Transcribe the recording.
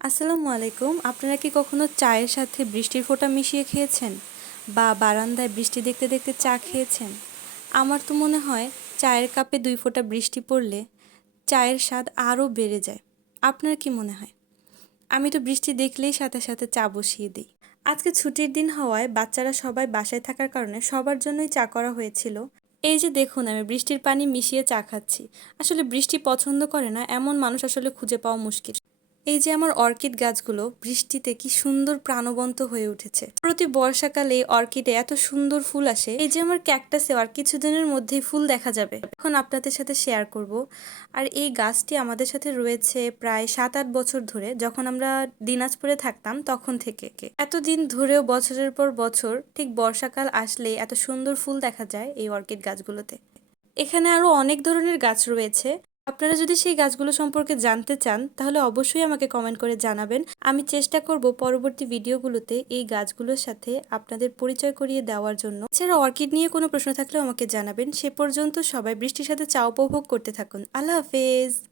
আসসালামু আলাইকুম। আপনারা কি কখনো চায়ের সাথে বৃষ্টির ফোঁটা মিশিয়ে খেয়েছেন? বা বারান্দায় বৃষ্টি দেখতে দেখতে চা খেয়েছেন? আমার তো মনে হয় চায়ের কাপে দুই ফোঁটা বৃষ্টি পড়লে চায়ের স্বাদ আরও বেড়ে যায়। আপনার কি মনে হয়? আমি তো বৃষ্টি দেখলেই সাথে সাথে চা বসিয়ে দিই। আজকে ছুটির দিন হওয়ায় বাচ্চারা সবাই বাসায় থাকার কারণে সবার জন্যই চা করা হয়েছিল। এই যে দেখুন, আমি বৃষ্টির পানি মিশিয়ে চা খাচ্ছি। আসলে বৃষ্টি পছন্দ করে না, এমন মানুষ আসলে খুঁজে পাওয়া মুশকিল। এই যে আমার অর্কিড গাছগুলো, বৃষ্টিতে কি সুন্দর প্রাণবন্ত হয়ে উঠেছে। প্রতি বর্ষাকালে অর্কিডে এত সুন্দর ফুল আসে। এই যে আমার ক্যাকটাসে আর কিছুদিনের মধ্যেই ফুল দেখা যাবে। এখন আপনাদের সাথে শেয়ার করব। আর এই গাছটি আমাদের সাথে রয়েছে প্রায় সাত আট বছর ধরে, যখন আমরা দিনাজপুরে থাকতাম তখন থেকে। এতদিন ধরেও বছরের পর বছর ঠিক বর্ষাকাল আসলেই এত সুন্দর ফুল দেখা যায় এই অর্কিড গাছগুলোতে। এখানে আরও অনেক ধরনের গাছ রয়েছে। আপনারা যদি সেই গাছগুলো সম্পর্কে জানতে চান, তাহলে অবশ্যই আমাকে কমেন্ট করে জানাবেন। আমি চেষ্টা করব পরবর্তী ভিডিওগুলোতে এই গাছগুলোর সাথে আপনাদের পরিচয় করিয়ে দেওয়ার জন্য। এছাড়া অর্কিড নিয়ে কোনো প্রশ্ন থাকলেও আমাকে জানাবেন। সে পর্যন্ত সবাই বৃষ্টির সাথে চা উপভোগ করতে থাকুন। আল্লাহ হাফেজ!